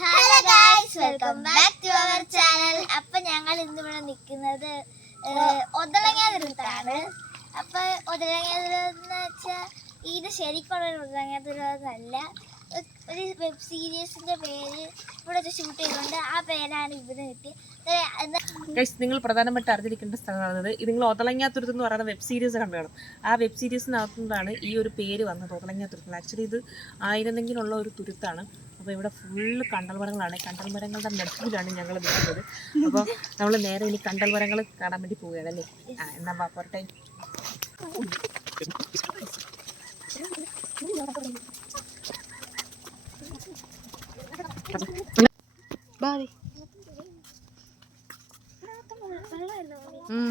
Hello guys, welcome back to our channel. അപ്പൊ ഞങ്ങൾ ഇന്നിവിടെ നിൽക്കുന്നത് ഒതളങ്ങാതുരത്താണ്. അപ്പൊ ഒതളങ്ങാതുരന്ന് വെച്ചാൽ ഇത് ശരിക്കുള്ള ഒതളങ്ങാതുരല്ല, ഒരു വെബ് സീരീസിന്റെ പേര് ഇവിടെ ഷൂട്ട് ചെയ്തുകൊണ്ട് ആ പേരാണ് ഇവിടെ കിട്ടിയത്. നിങ്ങൾ പ്രധാനമായിട്ട് അറിഞ്ഞിരിക്കേണ്ട സ്ഥലമാണത്. ഇത് നിങ്ങൾ ഒതളങ്ങാതുരത്ത് എന്ന് പറയുന്ന വെബ് സീരീസ് കണ്ടുകാണും. ആ വെബ് സീരീസിനകത്തുനിന്നാണ് ഈ ഒരു പേര് വന്നത്, ഒതളങ്ങാതുരത്ത്. ആക്ച്വലി ഇത് ആയിരമെങ്കിലുള്ള ഒരു തുരുത്താണ്. അപ്പോൾ ഇവിടെ ഫുള്ള് കണ്ടൽ മരങ്ങളാണ്. കണ്ടൽ മരങ്ങളുടെ നടുവിലാണ് ഞങ്ങൾ നിൽക്കുന്നത്. അപ്പോൾ നമ്മൾ നേരെ ഇനി കണ്ടൽ മരങ്ങൾ കാണാൻ വേണ്ടി പോവുകയാണ് അല്ലേ? എന്നാ പോരട്ടെ.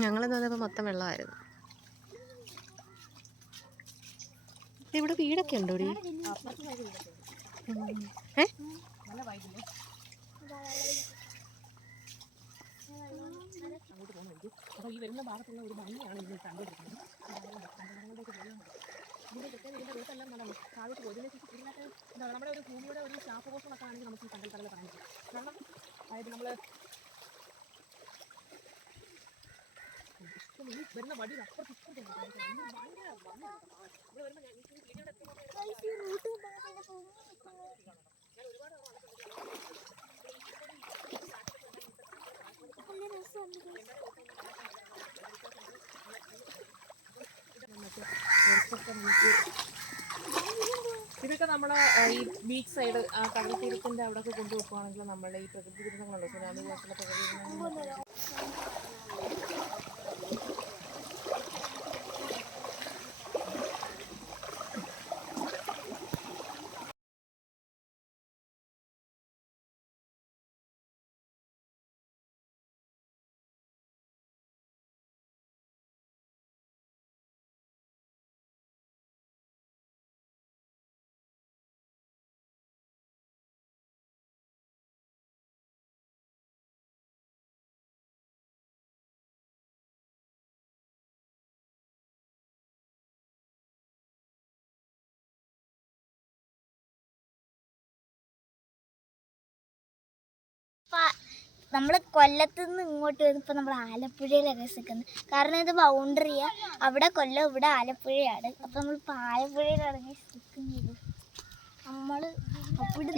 ഞങ്ങളെന്ന് പറഞ്ഞപ്പോൾ മൊത്തം വെള്ളമായിരുന്നു. ഇവിടെ വീടൊക്കെ ഉണ്ടോ? അപ്പോൾ ഈ വരുന്ന ഭാഗത്തുള്ള ഒരു ഭംഗിയാണ് ഇതിൽ കണ്ടുപിടിക്കുന്നത്. ഇതിൻ്റെ റൂട്ടെല്ലാം താഴോട്ട് പോകും. എന്താ നമ്മുടെ ഒരു ഭൂമിയുടെ ഒരു ശാപകോശമൊക്കെ ആണെങ്കിൽ നമുക്ക് ഈ കണ്ടൽ കടൽ പറയാൻ പറ്റും. കാരണം അതായത് നമ്മൾ വരുന്ന വടി അപ്പുറത്ത് ഇതൊക്കെ നമ്മളെ ഈ ബീച്ച് സൈഡ് ആ കടൽ തീരത്തിൻ്റെ അവിടെയൊക്കെ കൊണ്ടുപോകുകയാണെങ്കിൽ നമ്മുടെ ഈ പ്രകൃതി ദുരന്തങ്ങളുണ്ട്, സുനാമി പോലുള്ള പ്രകൃതി ദുരന്തങ്ങൾ. നമ്മൾ കൊല്ലത്ത് നിന്ന് ഇങ്ങോട്ട് വരുമ്പോൾ നമ്മൾ ആലപ്പുഴയിലൊക്കെ നിൽക്കുന്നത്. കാരണം ഇത് ബൗണ്ടറിയാ, അവിടെ കൊല്ലം, ഇവിടെ ആലപ്പുഴയാണ്. അപ്പം നമ്മളിപ്പോൾ ആലപ്പുഴയിലാണ് നിൽക്കുന്നത്. നമ്മൾ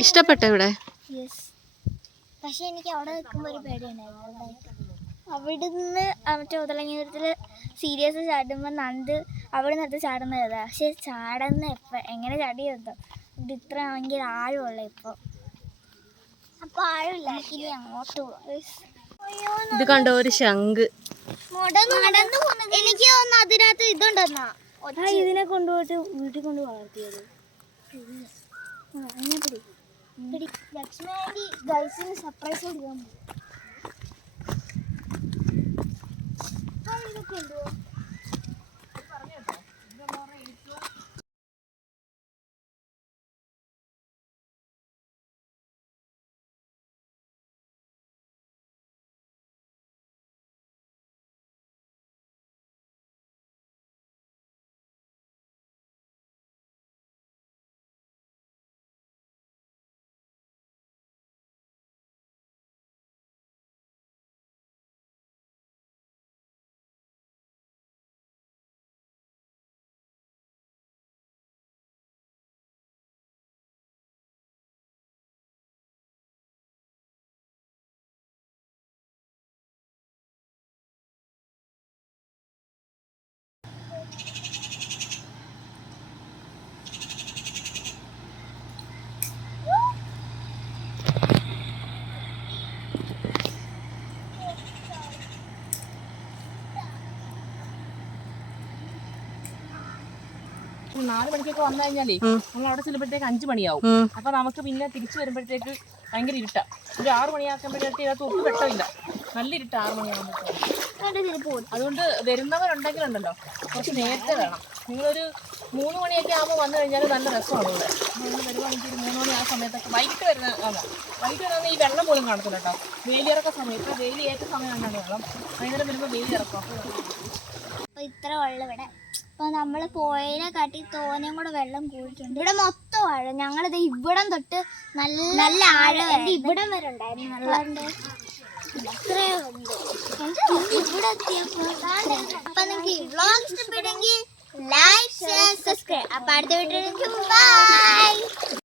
ഇഷ്ടപ്പെട്ടോ ഇവിടെ? യെസ്. പക്ഷെ എനിക്ക് അവിടെ നിൽക്കുമ്പോൾ ഒരു പേടിയുണ്ടായിരുന്നു. അവിടുന്ന് മറ്റേ ഒതളങ്ങാതുരത്തിൽ സീരിയസ് ചാടുമ്പോൾ നന്ദ് അവിടെ നിന്നിട്ട് ചാടുന്നത്. പക്ഷെ ചാടുന്ന എങ്ങനെ ചാടിയെന്തോ, ഇത് ഇത്ര ആണെങ്കിൽ ആഴമുള്ള ഇപ്പോൾ. അപ്പൊ ആഴില്ല, ഇനി അങ്ങോട്ട് പോവാം. ഇത് കണ്ടോ, ഒരു ശംഖ്. എനിക്ക് തോന്നുന്നു അതിനകത്ത് ഇതുണ്ടെന്നാ. ഇതിനെ കൊണ്ടുപോയിട്ട് വീട്ടിൽ കൊണ്ട് വളർത്തിയത്. ലക്ഷ്മി ആന്റി ഗൈസിന് സർപ്രൈസ് കൊടുക്കാൻ ഇതൊക്കെ ഉണ്ടോ? ഒരു 4 മണിക്കൊക്കെ വന്നു കഴിഞ്ഞാലേ നമ്മൾ അവിടെ ചെല്ലുമ്പോഴത്തേക്ക് 5 മണിയാവും. അപ്പൊ നമുക്ക് പിന്നെ തിരിച്ചു വരുമ്പോഴത്തേക്ക് ഭയങ്കര ഇരുട്ടാ. ഒരു 6 മണിയാക്കുമ്പോഴത്തേക്ക് ഇതിനകത്ത് ഒട്ടും വെട്ടമില്ല, നല്ല ഇരുട്ട് 6 മണിയാകുമ്പോൾ. അതുകൊണ്ട് വരുന്നവരുണ്ടെങ്കിലുണ്ടല്ലോ കുറച്ച് നേരത്തെ വേണം. നിങ്ങളൊരു 3 മണിയൊക്കെ ആകുമ്പോൾ വന്നു കഴിഞ്ഞാൽ നല്ല രസമാണ് ഇവിടെ. നമ്മൾ വരുവാണെങ്കിൽ ഒരു 3 മണി ആ സമയത്തൊക്കെ വൈകിട്ട് വരുന്ന ഈ വെള്ളം പോലും കാണത്തില്ല കേട്ടോ. വെയിലിറക്ക സമയത്ത്, വെയിൽ ഏറ്റ സമയം കണ്ടാണ് വെള്ളം. വൈകുന്നേരം വരുമ്പോൾ വെയിൽ ഇറക്കും. അപ്പോൾ ഇത്ര വെള്ളം ഇവിടെ. അപ്പോൾ നമ്മൾ പോയതിനെ കാട്ടി തോനെയും കൂടെ വെള്ളം കൂടിയിട്ടുണ്ട്. ഇവിടെ മൊത്തം ആഴം. ഞങ്ങളിത് ഇവിടം തൊട്ട് നല്ല ആഴം ഇവിടം വരെ ഉണ്ടായിരുന്നു വെള്ളം. അത്രയും ഉണ്ട്. ഇവിടെ എത്തിയപ്പോൾ അപ്പം നിങ്ങൾക്ക് ഈ വ്ളോഗ് ഇഷ്ടപ്പെട്ടെങ്കിൽ ലൈക്ക് ഷെയർ സബ്സ്ക്രൈബ്. അപ്പോൾ അടുത്ത വീട്ടിൽ ബൈ.